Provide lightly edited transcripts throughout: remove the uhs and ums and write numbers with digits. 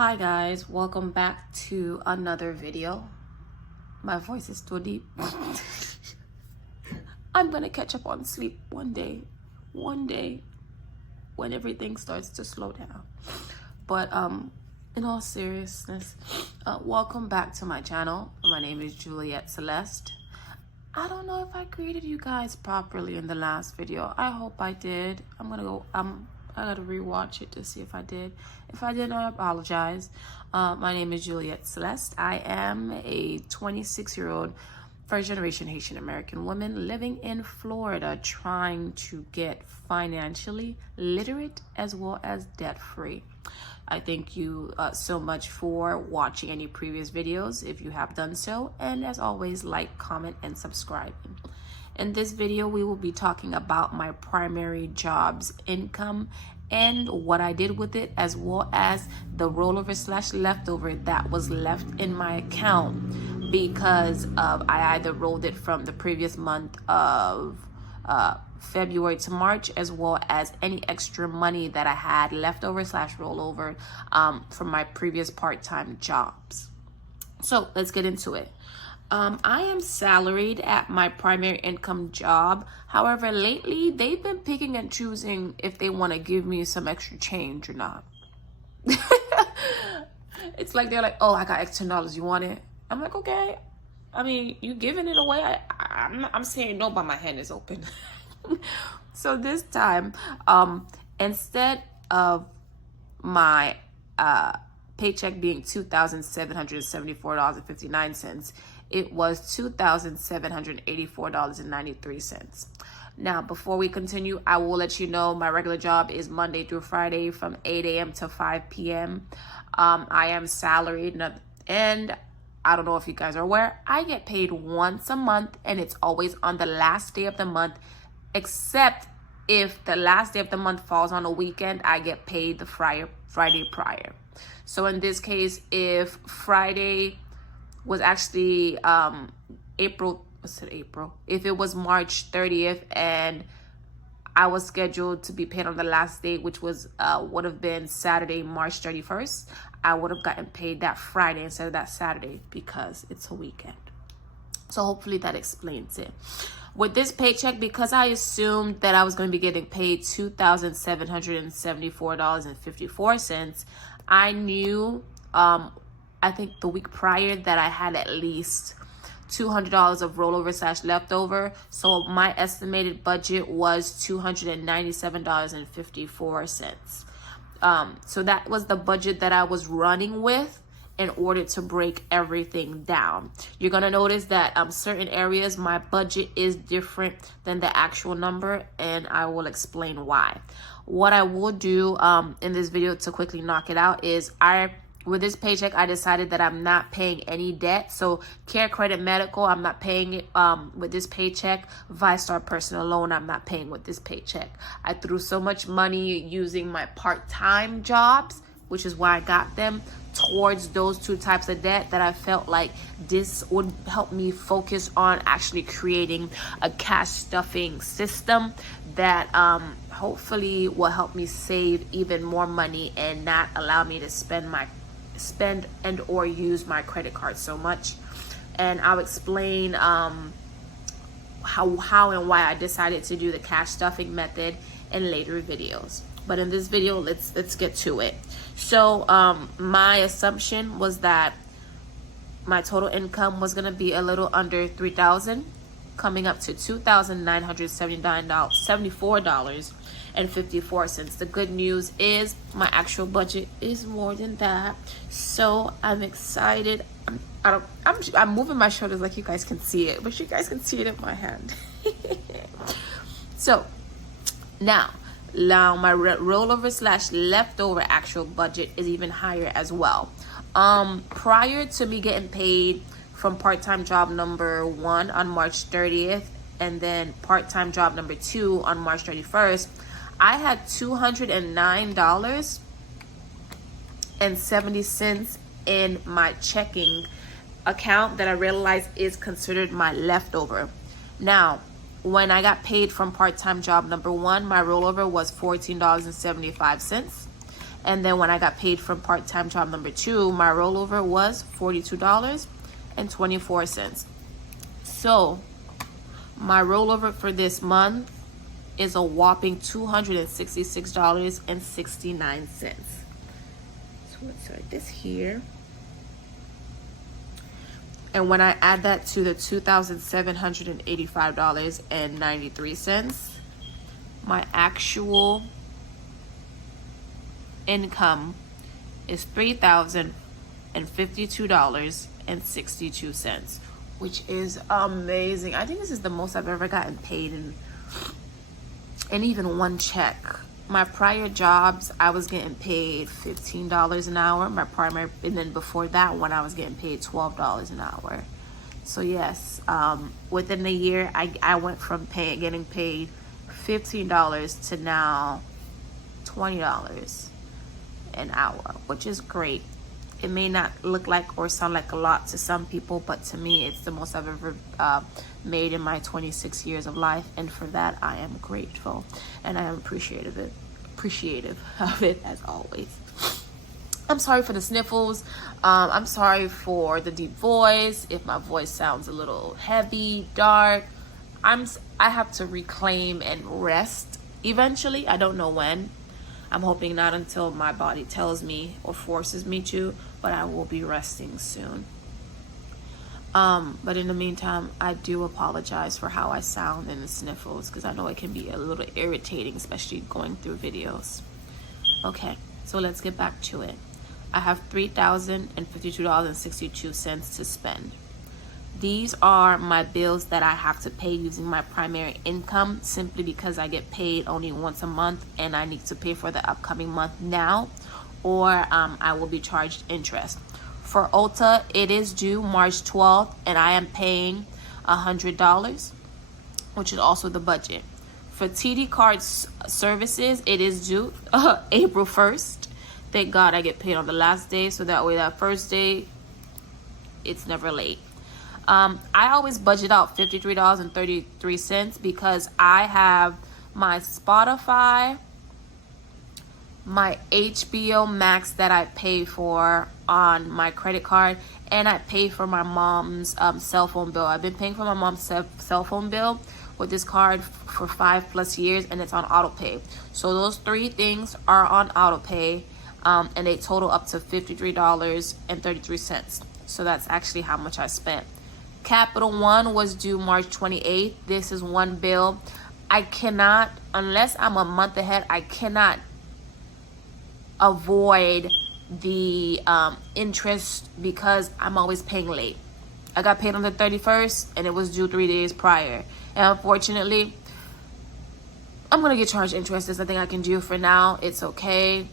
Hi guys, welcome back to another video. My voice is too deep. I'm gonna catch up on sleep one day when everything starts to slow down. But in all seriousness, welcome back to my channel. My name is Juliet Celeste. I don't know if I greeted you guys properly in the last video. I hope I did. I gotta rewatch it to see if I did. If I didn't, I apologize. My name is Juliet Celeste. I am a 26-year-old first-generation Haitian American woman living in Florida, trying to get financially literate as well as debt-free. I thank you so much for watching any previous videos if you have done so, and as always, like, comment, and subscribe. In this video, we will be talking about my primary job's income and what I did with it, as well as the rollover/leftover that was left in my account because I either rolled it from the previous month of February to March, as well as any extra money that I had leftover/rollover from my previous part-time jobs. So let's get into it. I am salaried at my primary income job. However, lately they've been picking and choosing if they want to give me some extra change or not. It's like they're like, "Oh, I got $10. You want it?" I'm like, "Okay." I mean, you giving it away? I'm saying no, but my hand is open. So this time, instead of my paycheck being $2,774.59, it was $2,784.93. Now, before we continue, I will let you know my regular job is Monday through Friday from 8 a.m. to 5 p.m. I am salaried, and I don't know if you guys are aware, I get paid once a month, and it's always on the last day of the month, except if the last day of the month falls on a weekend, I get paid the Friday prior. So in this case, if Friday was actually April, if it was March 30th and I was scheduled to be paid on the last day, which was would have been Saturday, March 31st, I would have gotten paid that Friday instead of that Saturday because it's a weekend. So hopefully that explains it. With this paycheck, because I assumed that I was going to be getting paid $2,774.54, I knew, I think the week prior, that I had at least $200 of rollover/leftover. So my estimated budget was $297.54. So that was the budget that I was running with in order to break everything down. You're gonna notice that certain areas my budget is different than the actual number, and I will explain why. What I will do in this video to quickly knock it out is with this paycheck, I decided that I'm not paying any debt. So care, credit, medical, I'm not paying it with this paycheck. ViStar personal loan, I'm not paying with this paycheck. I threw so much money using my part-time jobs, which is why I got them, towards those two types of debt, that I felt like this would help me focus on actually creating a cash stuffing system that hopefully will help me save even more money and not allow me to spend and or use my credit card so much. And I'll explain how and why I decided to do the cash stuffing method in later videos. But in this video, let's get to it. So my assumption was that my total income was gonna be a little under $3,000, coming up to $2,974.54. The good news is my actual budget is more than that, so I'm excited. I'm moving my shoulders like you guys can see it, but you guys can see it in my hand. So now my rollover/leftover actual budget is even higher as well. Prior to me getting paid from part-time job number 1 on March 30th and then part-time job number 2 on March 31st, I had $209.70 in my checking account that I realized is considered my leftover. Now, when I got paid from part-time job number 1, my rollover was $14.75. And then when I got paid from part-time job number 2, my rollover was $42.24. So my rollover for this month is a whopping $266.69. So let's write this here. And when I add that to the $2,785.93, my actual income is $3,052.62, which is amazing. I think this is the most I've ever gotten paid in even one check. My prior jobs, I was getting paid $15 an hour. My primary, and then before that one, I was getting paid $12 an hour. So yes, within a year, I went from getting paid $15 to now $20 an hour, which is great. It may not look like or sound like a lot to some people, but to me, it's the most I've ever made in my 26 years of life. And for that, I am grateful and I am appreciative of it as always. I'm sorry for the sniffles. I'm sorry for the deep voice. If my voice sounds a little heavy, dark, I have to reclaim and rest eventually. I don't know when. I'm hoping not until my body tells me or forces me to, but I will be resting soon. But in the meantime, I do apologize for how I sound in the sniffles, because I know it can be a little irritating, especially going through videos. Okay, so let's get back to it. I have $3,052.62 to spend. These are my bills that I have to pay using my primary income, simply because I get paid only once a month and I need to pay for the upcoming month now, or I will be charged interest. For Ulta, it is due March 12th and I am paying $100, which is also the budget. For TD card services, it is due April 1st. Thank God I get paid on the last day, so that way that first day, it's never late. I always budget out $53.33 because I have my Spotify, my HBO Max that I pay for on my credit card, and I pay for my mom's cell phone bill. I've been paying for my mom's cell phone bill with this card for 5+ years, and it's on auto pay. So those 3 things are on auto pay, and they total up to $53.33. So that's actually how much I spent. Capital One was due March 28th. This is one bill. I cannot, unless I'm a month ahead, I cannot avoid the interest because I'm always paying late. I got paid on the 31st and it was due 3 days prior. And unfortunately, I'm going to get charged interest. There's nothing I can do for now. It's okay.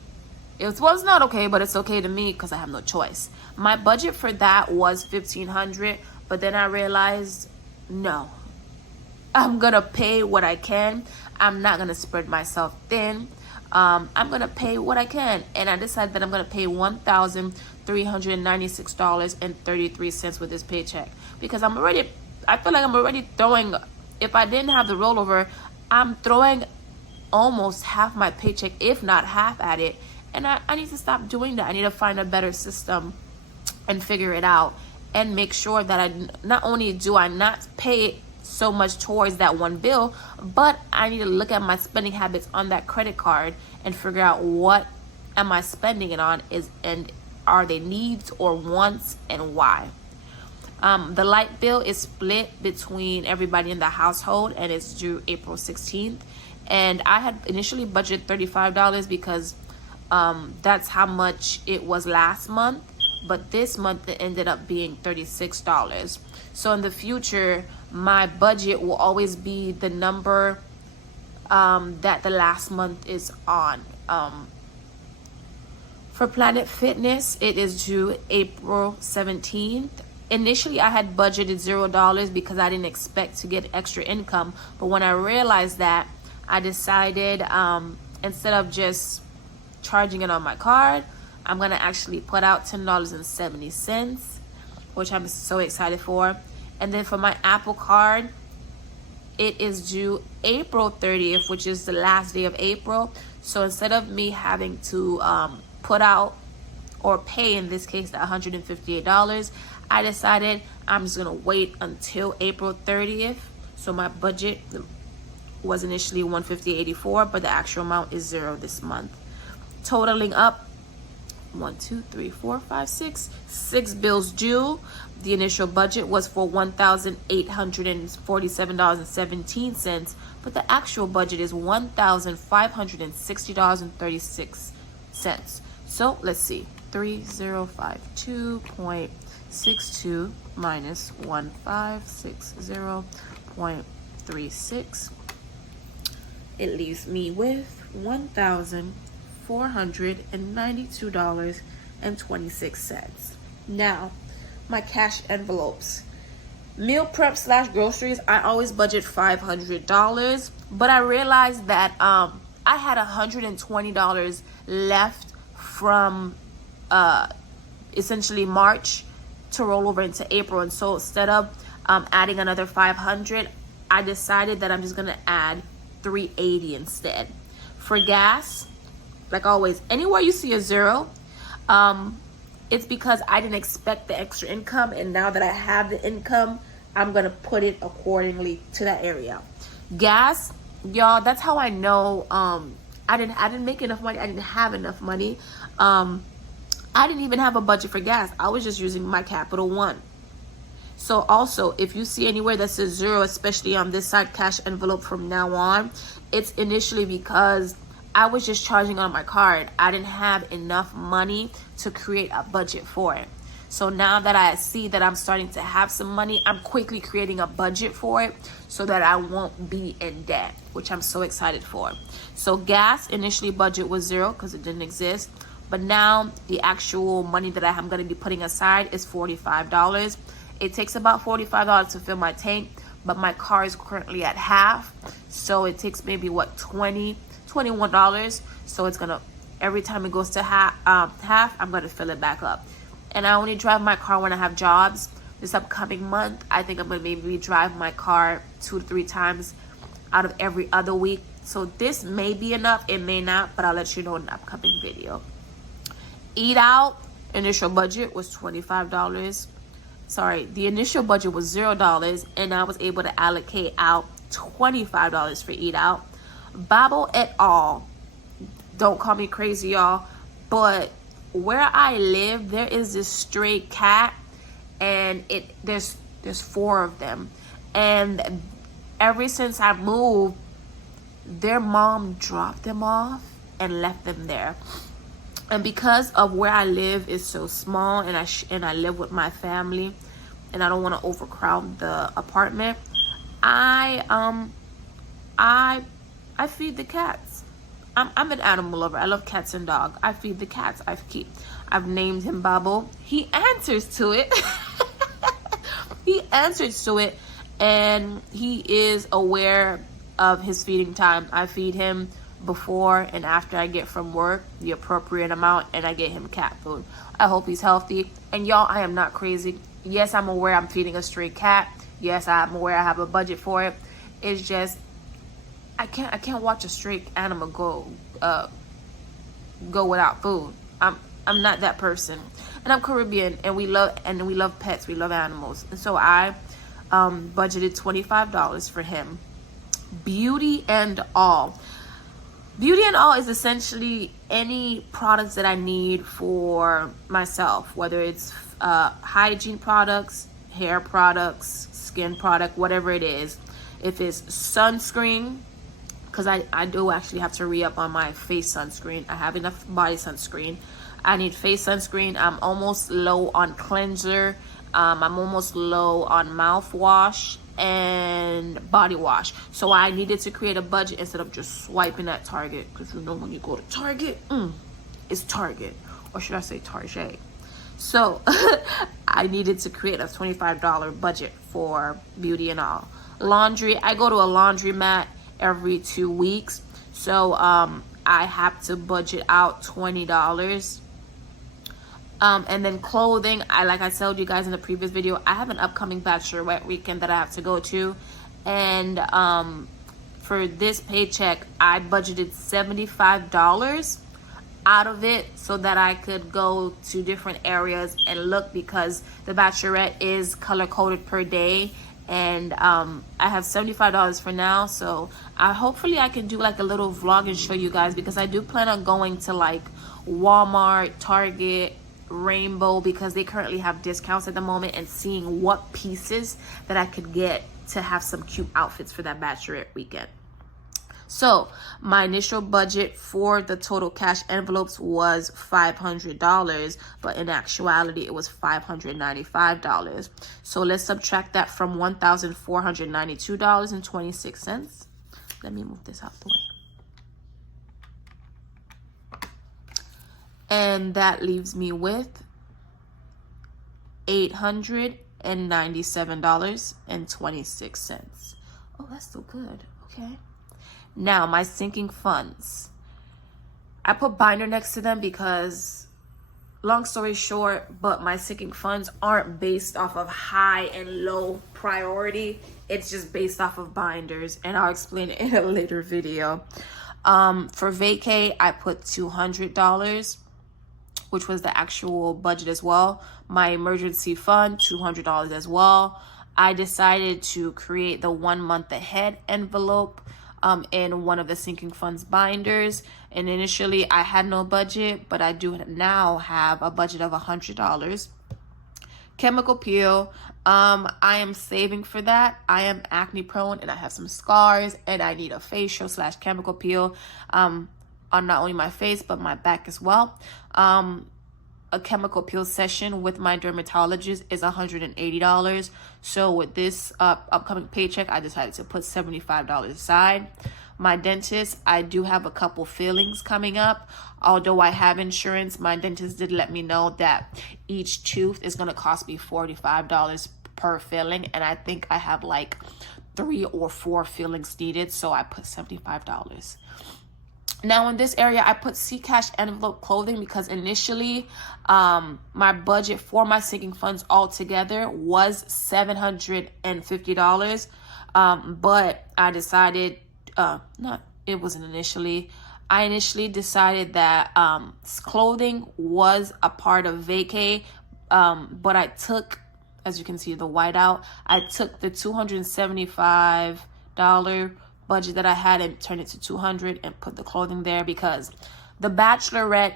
It's not okay, but it's okay to me because I have no choice. My budget for that was $1,500. But then I realized, no, I'm going to pay what I can. I'm not going to spread myself thin. I'm going to pay what I can. And I decided that I'm going to pay $1,396.33 with this paycheck. Because I feel like I'm already throwing, if I didn't have the rollover, I'm throwing almost half my paycheck, if not half at it. And I need to stop doing that. I need to find a better system and figure it out. And make sure that I not only do I not pay so much towards that one bill, but I need to look at my spending habits on that credit card and figure out what am I spending it on, and are they needs or wants, and why. The light bill is split between everybody in the household and it's due April 16th. And I had initially budgeted $35 because that's how much it was last month. But this month it ended up being $36. So in the future, my budget will always be the number that the last month is on. For Planet Fitness, it is due April 17th. Initially, I had budgeted $0 because I didn't expect to get extra income. But when I realized that, I decided instead of just charging it on my card, I'm going to actually put out $10.70, which I'm so excited for. And then for my Apple Card, it is due April 30th, which is the last day of April. So instead of me having to put out or pay, in this case, the $158, I decided I'm just gonna wait until April 30th. So my budget was initially $150.84, but the actual amount is $0 this month, totaling up 6 bills due. The initial budget was for $1,847.17, but the actual budget is $1,560.36. So let's see, 3052.62 minus 1560.36. It leaves me with $1,492.26. Now, my cash envelopes. Meal prep / groceries, I always budget $500, but I realized that I had $120 left from essentially March to roll over into April, and so instead of adding another $500, I decided that I'm just gonna add $380 instead. For gas, like always, anywhere you see a zero, it's because I didn't expect the extra income, and now that I have the income, I'm gonna put it accordingly to that area. Gas, y'all, that's how I know I didn't make enough money. I didn't have enough money. I didn't even have a budget for gas. I was just using my Capital One. So also, if you see anywhere that says zero, especially on this side cash envelope from now on, it's initially because I was just charging on my card. I didn't have enough money to create a budget for it. So now that I see that I'm starting to have some money, I'm quickly creating a budget for it so that I won't be in debt, which I'm so excited for. So gas, initially budget was $0 because it didn't exist. But now the actual money that I'm going to be putting aside is $45. It takes about $45 to fill my tank, but my car is currently at half. So it takes maybe $21. So it's going to, every time it goes to half, I'm going to fill it back up. And I only drive my car when I have jobs. This upcoming month, I think I'm going to maybe drive my car 2 to 3 times out of every other week. So this may be enough, it may not, but I'll let you know in an upcoming video. Eat out, initial budget was $25. Sorry, the initial budget was $0, and I was able to allocate out $25 for eat out. Babble et al. Don't call me crazy, y'all, but where I live, there is this stray cat, and there's 4 of them, and ever since I moved, their mom dropped them off and left them there. And because of where I live is so small, and I live with my family, and I don't want to overcrowd the apartment, I feed the cats. I'm an animal lover. I love cats and dogs. I feed the cats. I've named him Bubble. He answers to it. He answers to it, and he is aware of his feeding time. I feed him before and after I get from work, the appropriate amount, and I get him cat food. I hope he's healthy. And y'all, I am not crazy. Yes, I'm aware I'm feeding a stray cat. Yes, I'm aware I have a budget for it. It's just I can't watch a stray animal go without food. I'm not that person. And I'm Caribbean, and we love pets. We love animals. And so I budgeted $25 for him. Beauty and All. Beauty and All is essentially any products that I need for myself, whether it's hygiene products, hair products, skin product, whatever it is. If it's sunscreen, because I do actually have to re-up on my face sunscreen. I have enough body sunscreen. I need face sunscreen. I'm almost low on cleanser. I'm almost low on mouthwash and body wash. So I needed to create a budget instead of just swiping at Target, because you know when you go to Target, it's Target, or should I say Target. So I needed to create a $25 budget for Beauty and All. Laundry, I go to a laundromat every 2 weeks, so I have to budget out $20. And then clothing, like I told you guys in the previous video, I have an upcoming bachelorette weekend that I have to go to, and for this paycheck I budgeted $75. out of it so that I could go to different areas and look, because the Bachelorette is color coded per day. And I have $75 for now, so hopefully I can do like a little vlog and show you guys, because I do plan on going to like Walmart, Target, Rainbow, because they currently have discounts at the moment, and seeing what pieces that I could get to have some cute outfits for that Bachelorette weekend. So my initial budget for the total cash envelopes was $500, but in actuality it was $595. So let's subtract that from $1,492.26. Let me move this out the way. And that leaves me with $897.26. Oh, that's still good. Okay. Now, my sinking funds. I put binder next to them because, long story short, but my sinking funds aren't based off of high and low priority. It's just based off of binders, and I'll explain it in a later video. For vacay, I put $200, which was the actual budget as well. My emergency fund, $200 as well. I decided to create the 1 month ahead envelope in one of the sinking funds binders. And initially I had no budget, but I do now have a budget of $100. Chemical peel, I am saving for that. I am acne prone and I have some scars, and I need a facial / chemical peel on not only my face but my back as well. A chemical peel session with my dermatologist is $180. So with this upcoming paycheck, I decided to put $75 aside. My dentist, I do have a couple fillings coming up. Although I have insurance, my dentist did let me know that each tooth is going to cost me $45 per filling, and I think I have like 3 or 4 fillings needed, so I put $75. Now in this area, I put Cash envelope clothing because initially my budget for my sinking funds altogether was $750. But I decided, I initially decided that clothing was a part of vacay. But I took, as you can see, the whiteout, I took the $275 budget that I had and turned it to $200 and put the clothing there, because the Bachelorette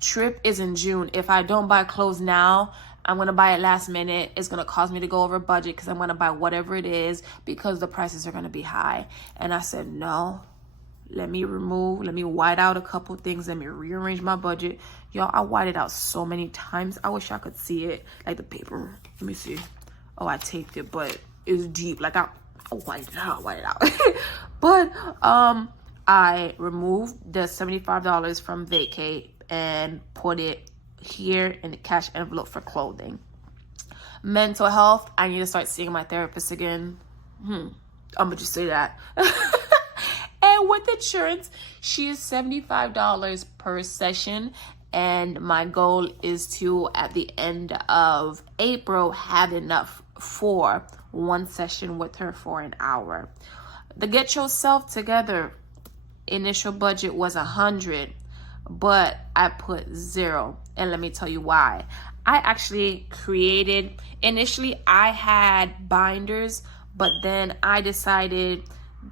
trip is in June. If I don't buy clothes now, I'm going to buy it last minute. It's going to cause me to go over budget because I'm going to buy whatever it is because the prices are going to be high. And I said, no, let me white out a couple things. Let me rearrange my budget. Y'all, I whited out so many times. I wish I could see it, like the paper. Let me see. Oh, I taped it, but it's deep. Like I white it out. But I removed the $75 from vacay and put it here in the cash envelope for clothing. Mental health, I need to start seeing my therapist again. I'm gonna just say that. And with insurance, she is $75 per session, and my goal is to, at the end of April, have enough for 1 session with her for an hour. The Get Yourself Together initial budget was $100, but I put $0, and let me tell you why. I actually created, initially I had binders, but then I decided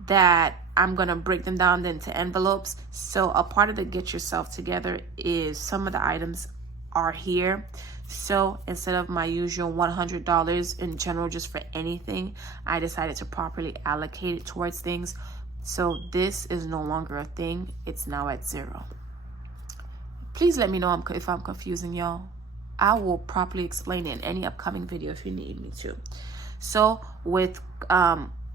that I'm gonna break them down into envelopes. So a part of the Get Yourself Together is some of the items are here. So instead of my usual $100 in general just for anything, I decided to properly allocate it towards things. So this is no longer a thing. It's now at $0. Please let me know if I'm confusing y'all. I will properly explain it in any upcoming video if you need me to. So with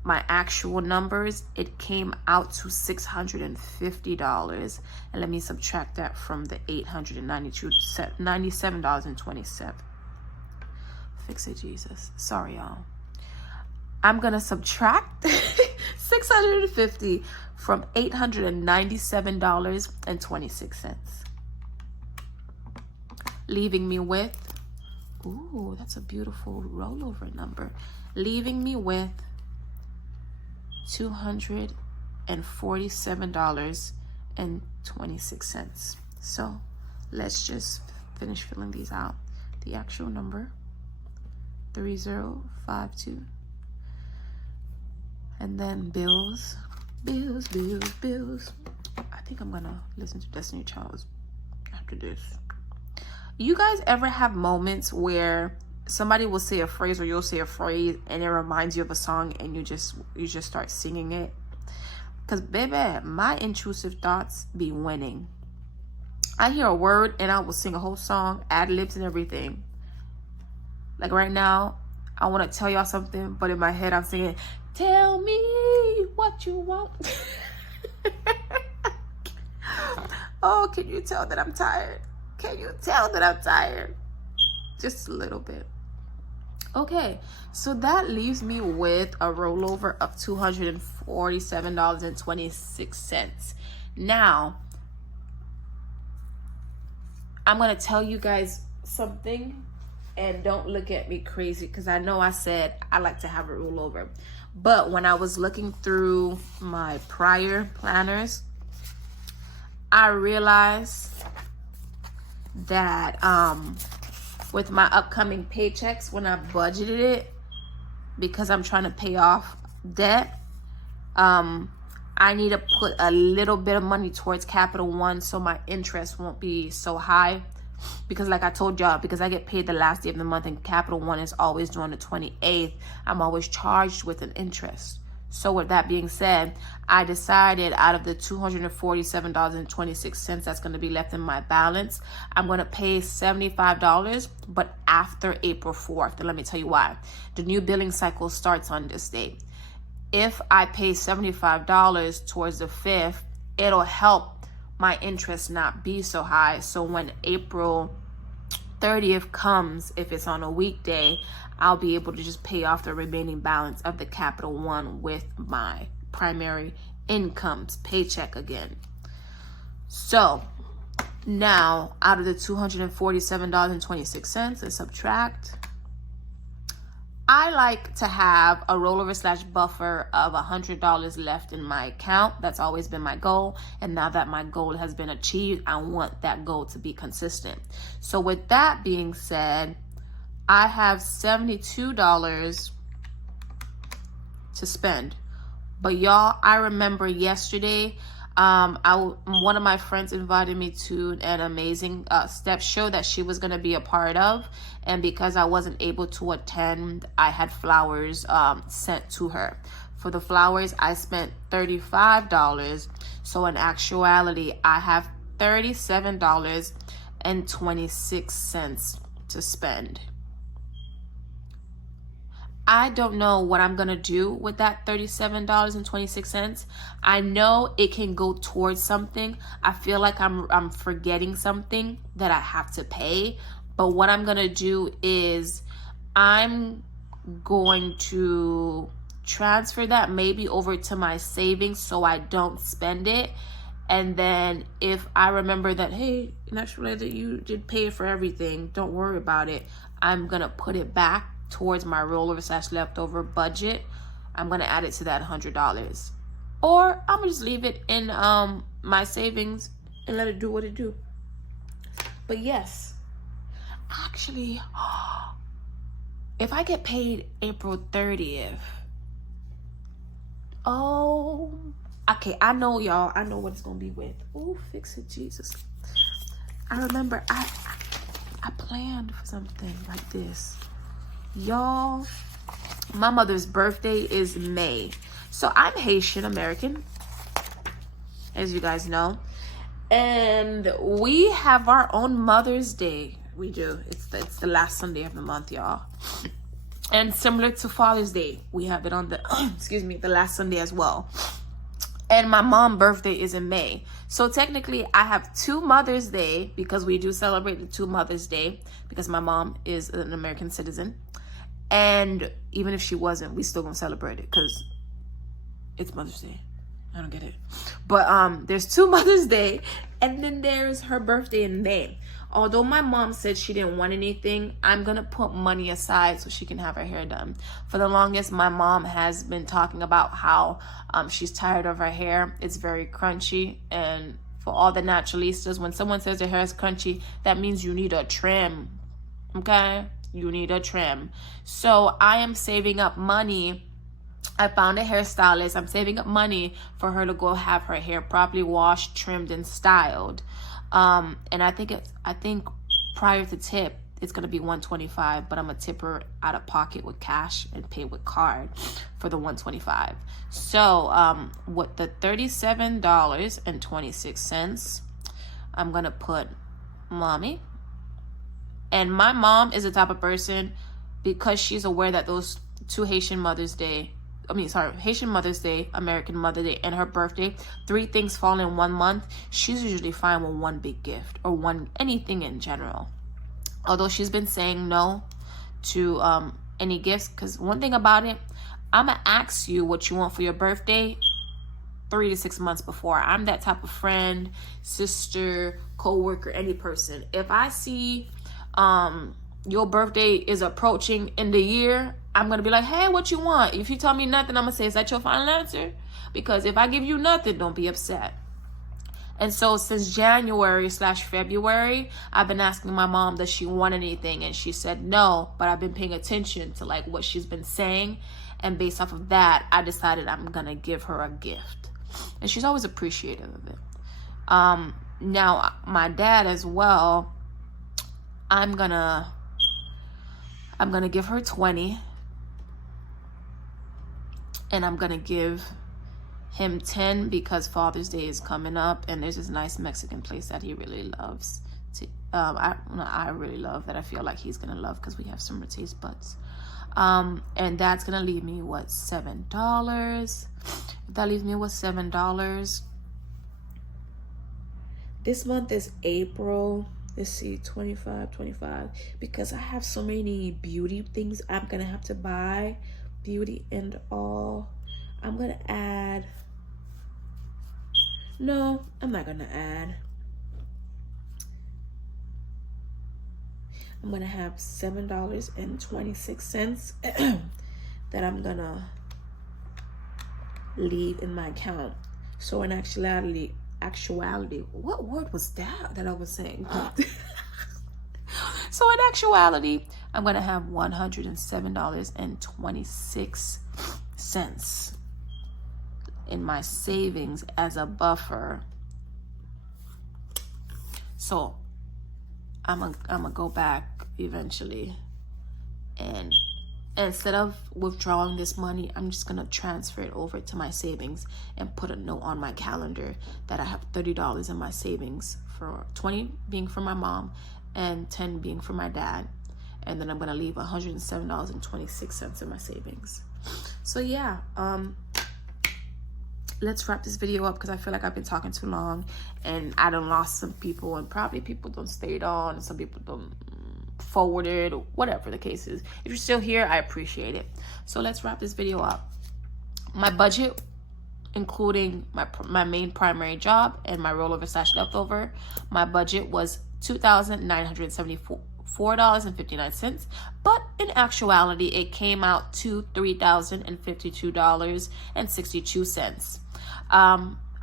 my actual numbers, it came out to $650. And let me subtract that from the $897.27. Fix it, Jesus. Sorry, y'all. I'm gonna subtract $650 from $897.26, leaving me with, ooh, that's a beautiful rollover number, leaving me with $247.26. So let's just finish filling these out. The actual number, 3052. And then bills. I think I'm gonna listen to Destiny Child's after this. You guys ever have moments where somebody will say a phrase or you'll say a phrase and it reminds you of a song and you just start singing it? Because baby, my intrusive thoughts be winning. I hear a word and I will sing a whole song, ad libs and everything. Like right now, I want to tell y'all something, but in my head I'm singing, tell me what you want. Oh, can you tell that I'm tired? Can you tell that I'm tired? Just a little bit. Okay, so that leaves me with a rollover of $247.26. Now, I'm going to tell you guys something, and don't look at me crazy because I know I said I like to have a rollover. But when I was looking through my prior planners, I realized that with my upcoming paychecks, when I budgeted it, because I'm trying to pay off debt, I need to put a little bit of money towards Capital One so my interest won't be so high. Because like I told y'all, because I get paid the last day of the month and Capital One is always due on the 28th, I'm always charged with an interest. So with that being said, I decided out of the $247.26 that's going to be left in my balance, I'm going to pay $75, but after April 4th. And let me tell you why. The new billing cycle starts on this date. If I pay $75 towards the 5th, it'll help my interest not be so high. So when April 30th comes, if it's on a weekday, I'll be able to just pay off the remaining balance of the Capital One with my primary income's paycheck again. So now out of the $247.26, let's subtract. I like to have a rollover / buffer of $100 left in my account. That's always been my goal. And now that my goal has been achieved, I want that goal to be consistent. So with that being said, I have $72 to spend. But y'all, I remember yesterday, one of my friends invited me to an amazing step show that she was going to be a part of, and because I wasn't able to attend, I had flowers sent to her. For the flowers, I spent $35. So in actuality, I have $37.26 to spend. I don't know what I'm going to do with that $37.26. I know it can go towards something. I feel like I'm forgetting something that I have to pay. But what I'm going to do is I'm going to transfer that maybe over to my savings so I don't spend it. And then if I remember that, hey, naturally that you did pay for everything, don't worry about it, I'm going to put it back towards my rollover / leftover budget. I'm going to add it to that $100. Or I'm going to just leave it in my savings and let it do what it do. But yes, actually, if I get paid April 30th, oh, okay, I know y'all, I know what it's going to be with. Oh, fix it, Jesus. I remember I planned for something like this. Y'all, my mother's birthday is May. So I'm Haitian American, as you guys know. And we have our own Mother's Day. We do. It's the last Sunday of the month, y'all. And similar to Father's Day, we have it on the, the last Sunday as well. And my mom's birthday is in May. So technically, I have 2 Mother's Day because we do celebrate the 2 Mother's Day because my mom is an American citizen. And even if she wasn't, we still gonna celebrate it because it's Mother's Day. I don't get it. But there's 2 Mother's Day, and then there's her birthday in May. Although my mom said she didn't want anything, I'm gonna put money aside so she can have her hair done. For the longest, my mom has been talking about how she's tired of her hair. It's very crunchy, and For all the naturalistas, when someone says their hair is crunchy, that means you need a trim. Okay? You need a trim. So I am saving up money. I found a hairstylist. I'm saving up money for her to go have her hair properly washed, trimmed, and styled. And I think prior to tip, it's gonna be $125, but I'm gonna tip her out of pocket with cash and pay with card for the $125. So with the $37.26, I'm gonna put mommy. And my mom is the type of person, because she's aware that those two Haitian Mother's Day, American Mother Day, and her birthday, 3 things fall in 1 month. She's usually fine with one big gift or anything in general. Although she's been saying no to any gifts, because one thing about it, I'm gonna ask you what you want for your birthday 3 to 6 months before. I'm that type of friend, sister, co-worker, any person. If I see your birthday is approaching in the year, I'm gonna be like, hey, what you want? If you tell me nothing, I'm gonna say, is that your final answer? Because if I give you nothing, don't be upset. And so since January/February, I've been asking my mom, does she want anything? And she said no, but I've been paying attention to like what she's been saying. And based off of that, I decided I'm gonna give her a gift. And she's always appreciative of it. Now, my dad as well, I'm gonna give her 20. And I'm gonna give him 10 because Father's Day is coming up, and there's this nice Mexican place that he really loves. I really love, that I feel like he's gonna love, because we have similar taste buds. And that's gonna leave me what, $7? That leaves me with $7. This month is April. Let's see, 25, because I have so many beauty things I'm gonna have to buy. Beauty and all. I'm gonna add. No, I'm not gonna add. I'm gonna have $7.26 that I'm gonna leave in my account. So in actuality, what word was that I was saying? So in actuality, I'm gonna have $107.26 in my savings as a buffer. So I'm gonna go back eventually, and instead of withdrawing this money, I'm just gonna transfer it over to my savings and put a note on my calendar that I have $30 in my savings, for 20 being for my mom and 10 being for my dad. And then I'm gonna leave $107.26 in my savings. So yeah, let's wrap this video up, because I feel like I've been talking too long, and I done lost some people, and probably people don't stayed on, and some people don't forwarded, or whatever the case is. If you're still here, I appreciate it. So let's wrap this video up. My budget, including my main primary job and my rollover/leftover, my budget was $2,974.59, but in actuality it came out to $3,052.62.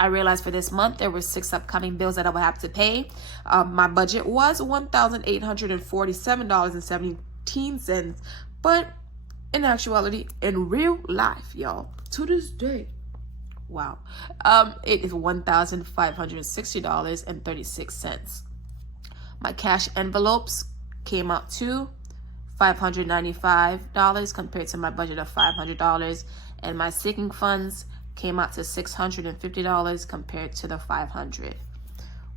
I realized for this month there were 6 upcoming bills that I would have to pay. My budget was $1,847.17, but in actuality, in real life, y'all, to this day, wow, it is $1,560.36. My cash envelopes came out to $595 compared to my budget of $500, and my sinking funds came out to $650 compared to the $500.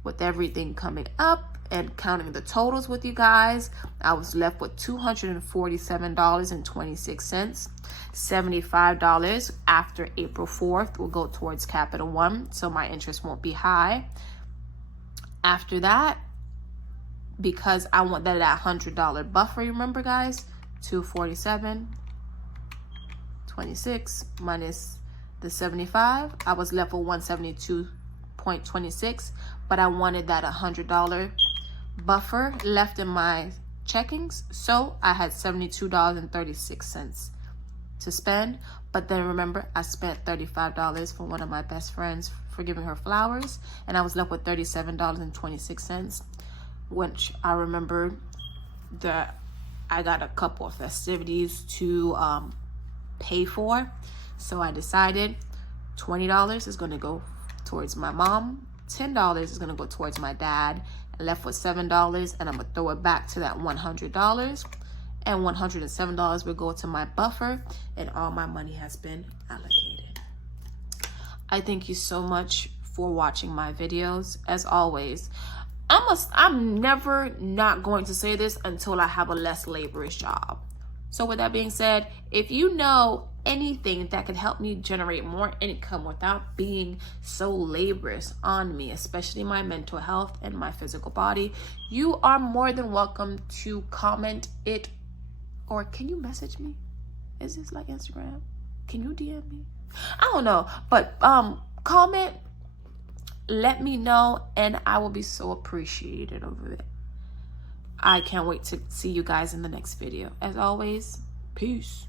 With everything coming up and counting the totals with you guys, I was left with $247.26. $75 after April 4th will go towards Capital One, so my interest won't be high. After that, because I want that $100 buffer, remember guys, $247.26 minus the 75, I was left with $172.26, but I wanted that $100 buffer left in my checkings, so I had $72.36 to spend. But then remember, I spent $35 for one of my best friends for giving her flowers, and I was left with $37.26, which I remembered that I got a couple of festivities to pay for. So I decided $20 is going to go towards my mom, $10 is going to go towards my dad, and left with $7, and I'm going to throw it back to that $100, and $107 will go to my buffer, and all my money has been allocated. I thank you so much for watching my videos. As always, I'm never not going to say this until I have a less laborious job. So with that being said, if you know anything that could help me generate more income without being so laborious on me, especially my mental health and my physical body, you are more than welcome to comment it, or can you message me? Is this like Instagram? Can you DM me? I don't know, but comment, let me know, and I will be so appreciated over it. I can't wait to see you guys in the next video. As always, peace.